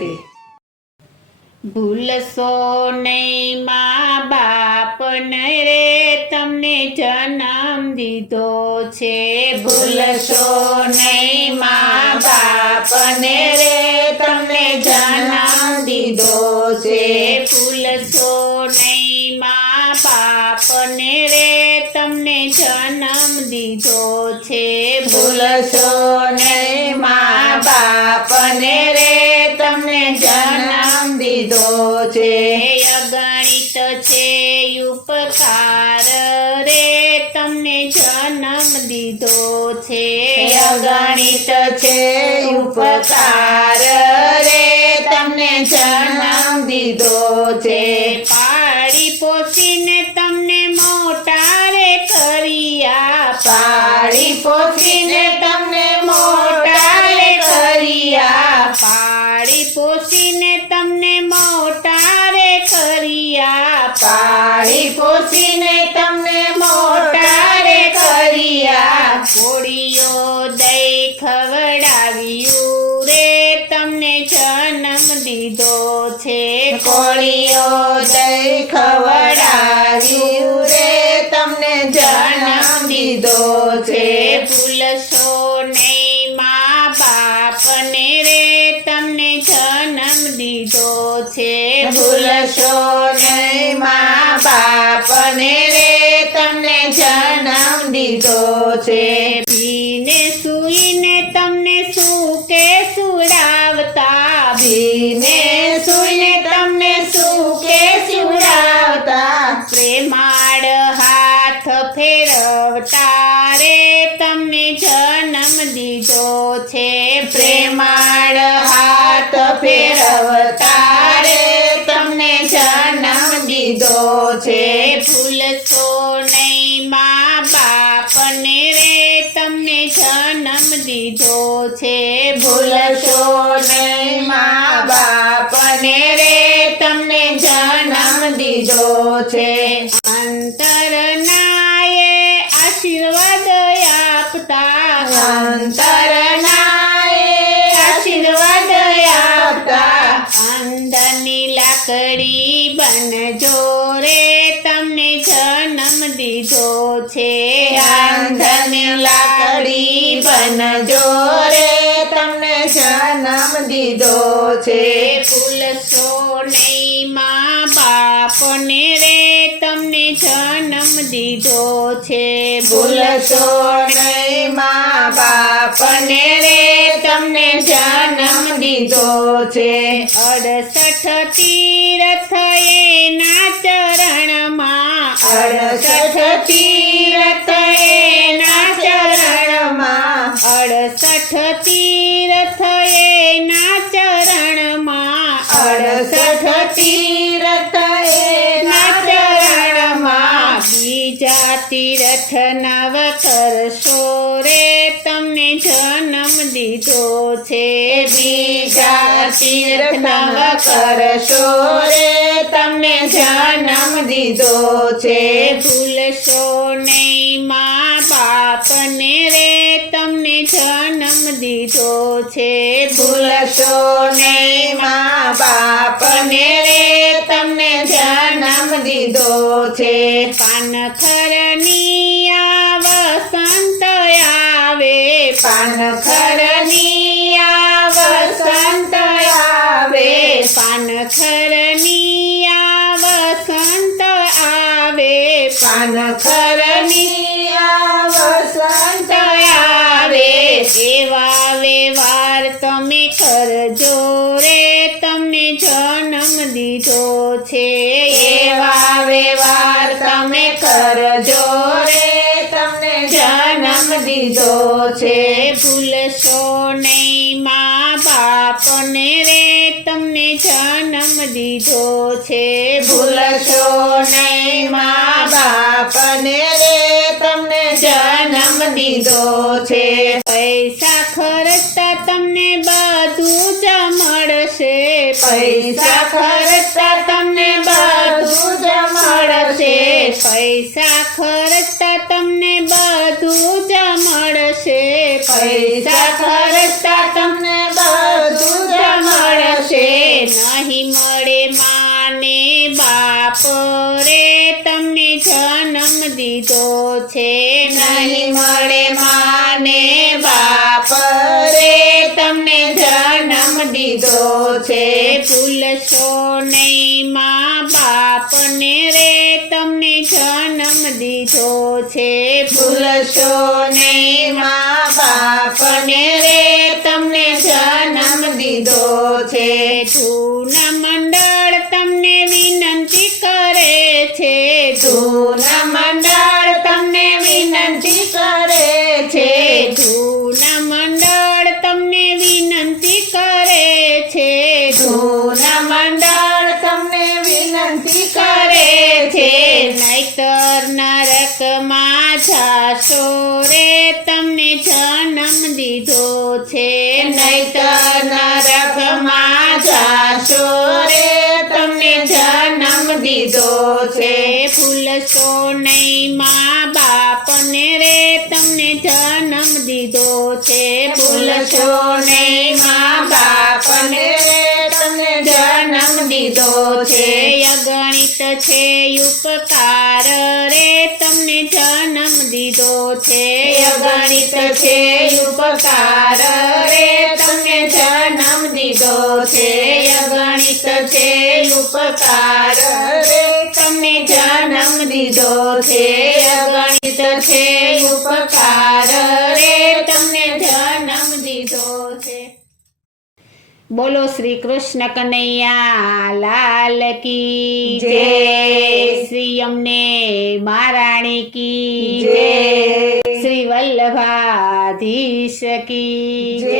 રાધે. ભૂલશો નહીં મા બાપને રે તમને જન્મ દીધો છે. ભૂલશો નહીં મા બાપને રે તમને જન્મ દીધો છે. ભૂલશો નહીં મા બાપને રે તમને જન્મ દીધો છે. ભૂલશો નહીં મા બાપને રે તમને જન્મ દીધો છે. અગણિત છે ઉપકાર રે તમને જન્મ દીધો છે. અગણિત છે ઉપકાર રે તમને જન્મ દીધો છે. પાળી પોસીને તમને મોટા રે કર્યા. પાળી પોસીને તમને મોટા રે કર્યા. પાળી પોસીને તમને મોટા રે કર્યા. પાળી પોસીને તમને મોટા રે કર્યા. કોળીઓ દઈ ખવડાવ્યું રે તમને જન્મ દીધો છે. કોળીઓ દઈ ખવડાવ્યું રે તમને જન્મ દીધો છે. ભૂલશો નહીં મા બાપને રે તમને જન્મ દીધો છે. ભૂલશો નહીં મા બાપને રે તમને જન્મ દીધો છે. ભીને સુઈને તમને સુકે સુડાવતા. ભીને સુઈને તમને સુકે સુડાવતા. પ્રેમાળ હાથ ફેરવતા રે તમને જન્મ દીધો છે. પ્રેમાળ હાથ ફેરવતા રે તમને જન્મ દીધો છે. ભૂલશો નહીં મા બાપને રે તમને જન્મ દીધો છે. ભૂલશો નહીં મા બાપને રે તમને જન્મ દીધો છે. અંતરનાએ આશીર્વાદ આપતા. અંતરનાએ આશીર્વાદ આપતા. અંદરની લાકડી બનજો રે તમને જન્મ દીધો છે. અંધની લાકડી બનજો રે તમને જન્મ દીધો છે. ભૂલશો નહીં મા બાપને રે તમને જન્મ દીધો છે. ભૂલશો નહીં મા બાપને રે તમને જન્મ દીધો છે. 68 તીર્થ એના ચરણમાં. 68 તીર્થ એના ચરણમાં. 68 તીર્થ એના ચરણમાં. 68 તીર્થ એના ચરણમાં. બીજા તીર્થ નવ કરશો રે તમને જન્મ દીધો છે. બીજા તીર્થ નવ કરશો રે તમને જન્મ દીધો છે. ભૂલશો નહીં મા બાપને રે તમને જન્મ દીધો છે. ભૂલશો નહીં મા બાપને રે તમને જન્મ દીધો છે. પાનખરની વસંત આવે. પાનખરની વસંત આવે. પાનખરની વસંત આવે. પાનખરની વસંત આવે. એવા વ્યવહાર તમે કરજો રે તમને જન્મ દીધો છે. એવા વ્યવહાર તમે કરજો રે તમને જન્મ દીધો છે. ભૂલશો નહીં મા બાપને રે તમને જન્મ દીધો છે. ભૂલશો નહીં મા બાપને રે તમને જન્મ દીધો છે. પૈસા ખર્ચતા તમને બધું જ મળશે. પૈસા ખર્ચતા તમને બધું જ મળશે. પૈસા ખર્ચતા તમને બધું જ મળશે. પૈસા ખર્ચતા તમને બધું જ મળશે. દીધો છે નહીં મળે માને બાપ રે તમને જન્મ દીધો છે ભૂલશો નહીં મા બાપને રે તમને જન્મ દીધો છે ભૂલશો નહીં મા બાપને રે તમને જન્મ દીધો છે જૂના મંડળ તમને વિનંતી કરે છે જૂના મંડળ તમને વિનંતી કરે છે જૂના મંડળ તમને વિનંતી કરે છે જૂના મંડળ તમને વિનંતી કરે છે નહીતર નરકમાં જાશો રે તમને જન્મ દીધો છે નહીતર નરકમાં જાશો રે તમને જન્મ દીધો છે ભૂલશો નહીં મા બાપને રે તમને જન્મ દીધો છે ભૂલશો નહીં મા બાપને તમને જન્મ દીધો છે અગણિત છે ઉપકાર રે તમને જન્મ દીધો છે અગણિત છે ઉપકાર રે તમને જન્મ દીધો છે અગણિત છે ઉપકાર રે તમને જન્મ દીધો છે અગણિત છે ઉપકાર રે તમને જન્મ દીધો છે બોલો શ્રી કૃષ્ણ કનૈયા લાલ કી જય. જય શ્રી અમને મહારાણી કી જય. જય શ્રી વલ્લભાધીશ કી જય.